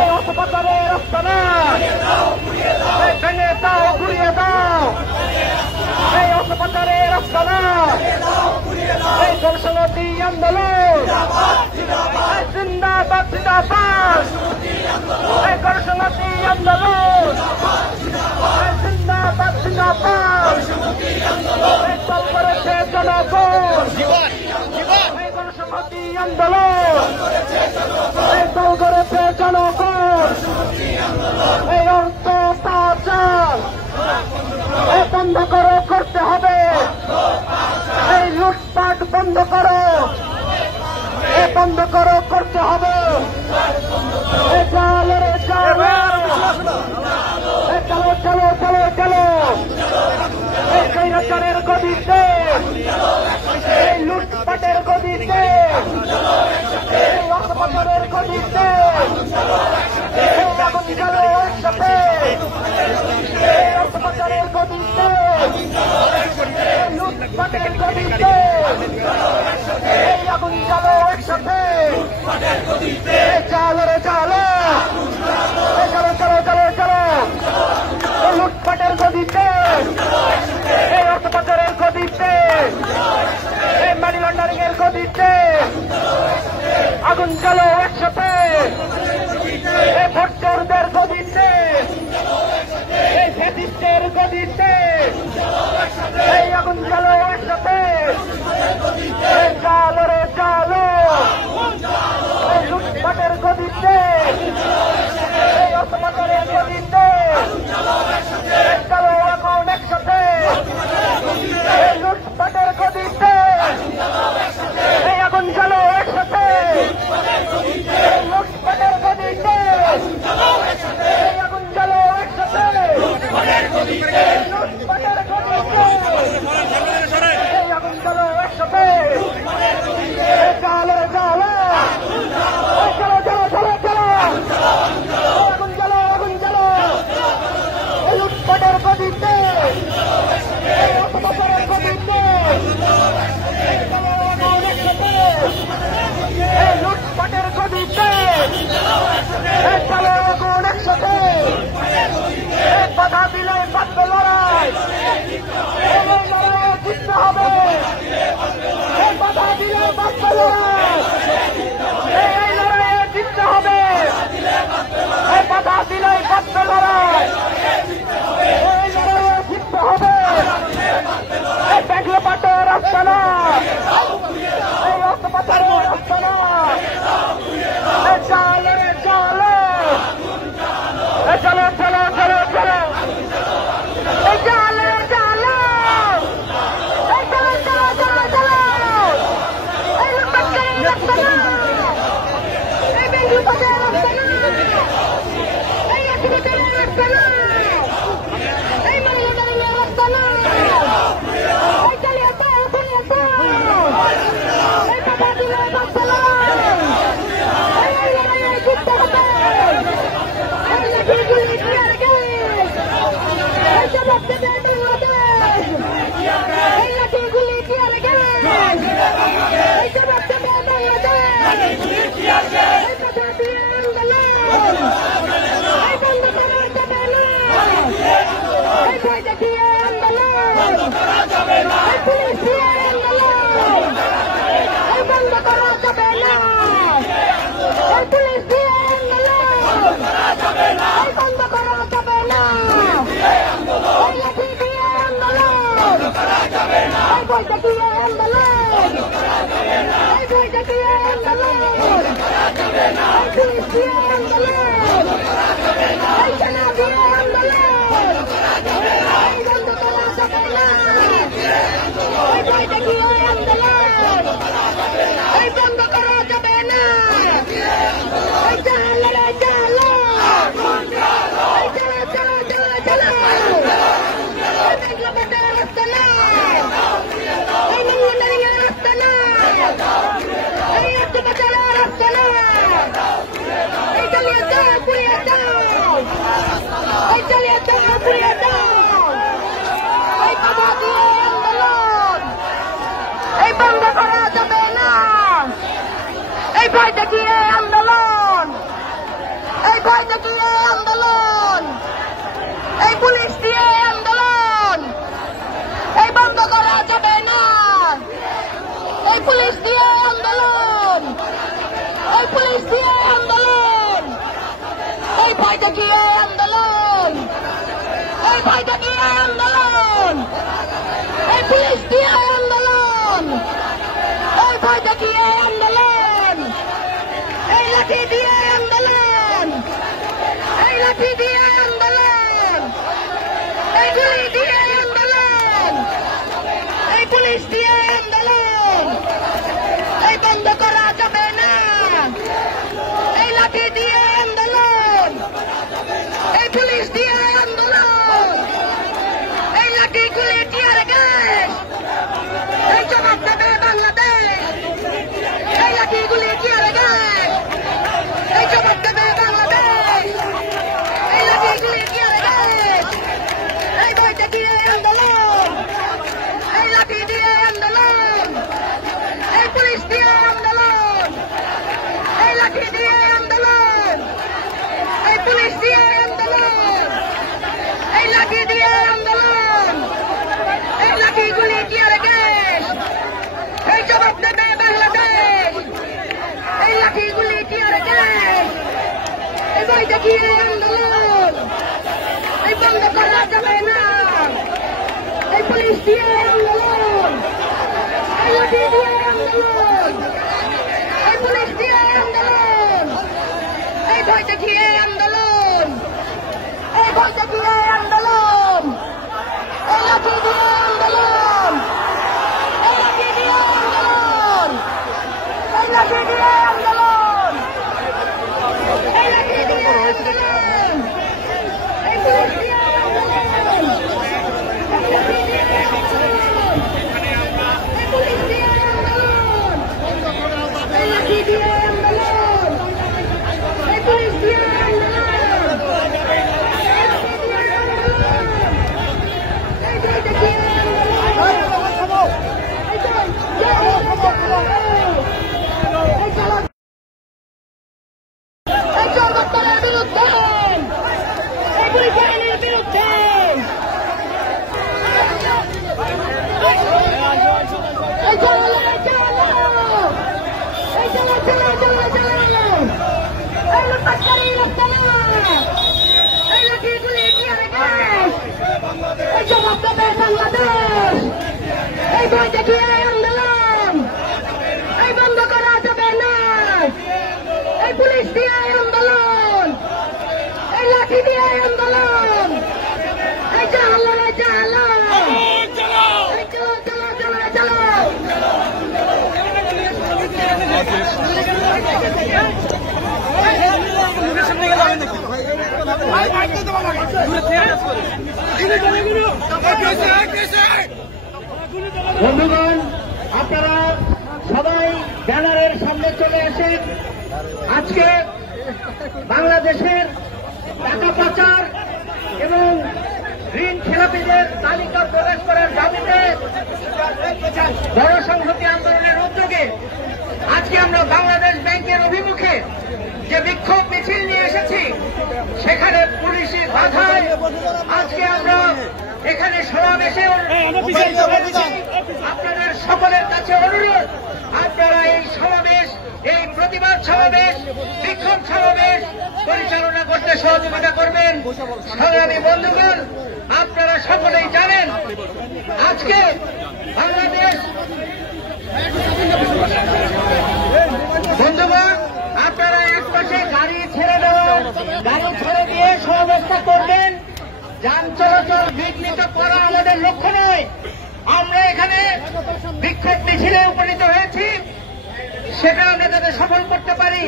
এই অসপাতারের আস্তানা ভেঙে দাও, ঘুরিয়ে দাও। এই অসপাতারের আস্তানা, এই জনসংহতি আন্দোলন জিন্দাবাদ, জিন্দাবাদ। এই জনসংহতি আন্দোলন জিন্দাবাদ, জিন্দাবাদ। এই দল করেছে জনগণ, এই জনসংহতি আন্দোলন এই দল করেছে জনগণ। এই অর্থ পাচার বন্ধ করো, করতে হবে। এই লুটপাট বন্ধ করো, বন্ধ করো, করতে হবে। চলো চলো চলো চলো চলো। এই স্বৈরাচারের গদিতে, এই লুটপাটের গদিতে, এই অসপাচারের গদিতে আগুন জ্বালো একসাথে। এই অসপাচারের গদিতে, এই লুটপাটের গদিতে এই আগুন জ্বালো একসাথে। চালো রে চালো, চলো চলো চলো চলো। এই লুটপাটের গদিতে, এই অর্থপাচারের গদিতে, এই মানি লন্ডারিং এর গদিতে আগুন জ্বালো একসাথে। এই ভোটচোরদের গদিতে, এই ফ্যাসিস্টের গদিতে এই আগুন জ্বালো একসাথে। চালো রে চালো, এই লুটপাটের গদিতে, এই অসপাচারের গদিতে চলো এখন একসাথে। এই লুটপাটের গদিতে এই আগুন জ্বালো একসাথে। এই লুটপাটের গদিতে এই আগুন জ্বালো একসাথে। এই লুটপাটের গদিতে এই আগুন জ্বালো একসাথে। চালো চালো, চলো চলো চলো চলো। আগুন জ্বালো, আগুন জ্বালো। এই লুটপাটের গদিতে, এই অসপাচারের গদিতে চলো এখন একসাথে। এই লুটপাটের গদিতে চলো এখন একসাথে। এই বাধা দিলে বাঁচবে লড়াই, এই লড়াইয়ে জিততে হবে। এই বাধা দিলে বাঁচবে লড়াই, এই লড়াইয়ে জিততে হবে। এই বাধা দিলে বাঁচবে লড়াই, এই লড়াইয়ে জিততে হবে। এই ব্যাগলে পাটের আস্তানা, এই অস্ত্রপাচারের আস্তানা চলো রে চলো। চলো চলো চলো চলো। এই চলো রে চলো। এই চলো চলো চলো চলো। এই লুটপাটের আস্তানা, এই ব্যাগলে পাটের আস্তানা, এই অস্ত্রপাচারের আস্তানা, এই মানি লন্ডারিং এর আস্তানা। এই চালিয়ে দাও, চালিয়ে দাও। এই বাধা দিলে বাঁচবে লড়াই, এই লড়াইয়ে জিততে হবে। এই লাঠিগুলি টিয়ার গ্যাস, এই জবাব দেবে বাংলাদেশ। এই লাঠিগুলি টিয়ার গ্যাস, এই জবাব দেবে বাংলাদেশ। এই বাধা দিয়ে আন্দোলন, এই বন্ধ করা যাবে না। এই ভয় দেখিয়ে আন্দোলন, এই পুলিশ দিয়ে আন্দোলন, এই বন্ধ করা যাবে না। এই পুলিশ দিয়ে আন্দোলন, এই বন্ধ করা যাবে না। এই লাঠি দিয়ে আন্দোলন, এই ভয় দেখিয়ে আন্দোলন, এই ভয় দেখিয়ে আন্দোলন, এই পুলিশ দিয়ে আন্দোলন, এই সেনা দিয়ে আন্দোলন, এই বন্ধ করা যাবে না। এই ভয় দেখিয়ে আন্দোলন, এই বন্ধ করা যাবে না। এই চালো রে চালো, এই চলো চলো চলো চলো। এই ব্যাগলে পাটের আস্তানা, এই মানি লন্ডারিং এর আস্তানা, এই অস্ত্রপাচারের আস্তানা। এই চালিয়ে দাও, পুড়িয়ে দাও। এই চালিয়ে দাও, পুড়িয়ে দাও। এই বাধা দিয়ে আন্দোলন, এই বন্ধ করা যাবে না। এই ভয় দেখিয়ে আন্দোলন, এই পুলিশ দিয়ে আন্দোলন, এই ভয় দেখিয়ে আন্দোলন, এই ভয় দেখিয়ে আন্দোলন, এই পুলিশ দিয়ে আন্দোলন, এই ভয় দেখিয়ে আন্দোলন, এই লাঠি দিয়ে আন্দোলন, এই লাঠি দিয়ে আন্দোলন, এই গুলি দিয়ে আন্দোলন, এই পুলিশ দিয়ে আন্দোলন, এই বন্ধ করা যাবে না, এই লাঠি দিয়ে আন্দোলন, এই পুলিশ দিয়ে আন্দোলন, এই লাঠি গুলি টিয়ার গ্যাস, এই জবাব দেবে বাংলাদেশ, এই লাঠি গুলি টিয়ার গ্যাস, এই জবাব দেবে বাংলাদেশ, এই লাঠি গুলি টিয়ার গ্যাস, এই ভয় দেখিয়ে আন্দোলন, এই লাঠি দিয়ে আন্দোলন, এই পুলিশ দিয়ে আন্দোলন, এই লাঠি দিয়ে আন্দোলন, এই পুলিশ দিয়ে আন্দোলন, এই লাঠি দিয়ে আন্দোলন, এই লাঠি গুলি টিয়ার গ্যাস, এই জবাব দেবে বাংলাদেশ, এই লাঠি গুলি টিয়ার গ্যাস, এই ভয় দেখিয়ে আন্দোলন, এই বন্ধ করা যাবে না, এই পুলিশ দিয়ে আন্দোলন, এই লাঠি দিয়ে আন্দোলন, এই পুলিশ দিয়ে আন্দোলন, এই ভয় দেখিয়ে আন্দোলন, এই ভয় দেখিয়ে আন্দোলন, এই লাঠি দিয়ে আন্দোলন, এই লাঠি দিয়ে আন্দোলন, এই লাঠি দিয়ে আন্দোলন, এই লাঠি দিয়ে আন্দোলন, এই পুলিশ দিয়ে আন্দোলন, এই লাঠি দিয়ে আন্দোলন, এই পুলিশ দিয়ে আন্দোলন, এই লাঠি দিয়ে আন্দোলন, এই পুলিশ দিয়ে আন্দোলন, এই ভয় দেখিয়ে আন্দোলন, এই চরবত্তরের বিরুদ্ধে, এই পুলিশ বাহিনীর বিরুদ্ধে, এই চলো, এই চলো, এই লুটপাটকারী রাস্তানা, এই লাঠি গুলি টিয়ার গ্যাস, এই জবাব দেবে বাংলাদেশ, এই ভয় দেখিয়ে আন্দোলন, এই বন্ধ করা যাবে না, এই পুলিশ দিয়ে আন্দোলন, এই লাঠি দিয়ে আন্দোলন, এই চালো, এই চালো, এই চলো, চলো, চলো, চলো, বন্ধুগণ, আপনারা সবাই ব্যানারের সামনে চলে আসেন। আজকে বাংলাদেশের টাকা পাচার এবং ঋণ খেলাপিদের তালিকা প্রকাশ করার দাবিতে জনসংহতি আন্দোলনের উদ্যোগে আজকে আমরা বাংলাদেশ ব্যাংকের অভিমুখে যে বিক্ষোভ মিছিল নিয়ে এসেছি, সেখানে পুলিশি বাধায় আজকে আমরা এখানে সমাবেশে আপনাদের সকলের কাছে অনুরোধ, আপনারা এই সমাবেশ, এই প্রতিবাদ সমাবেশ, বিক্ষোভ সমাবেশ পরিচালনা করতে সহযোগিতা করবেন। সংগ্রামী বন্ধুগণ, আপনারা সকলেই জানেন আজকে বাংলাদেশ, বন্ধুগণ আপনারা এক পাশে গাড়ি ছেড়ে দিয়ে সমাবেশটা করবেন। যান চলাচল বিঘ্নিত করা আমাদের লক্ষ্য নয়। আমরা এখানে বিক্ষোভ মিছিলে উপনীত হয়েছি, সেটা আমরা যাতে সফল করতে পারি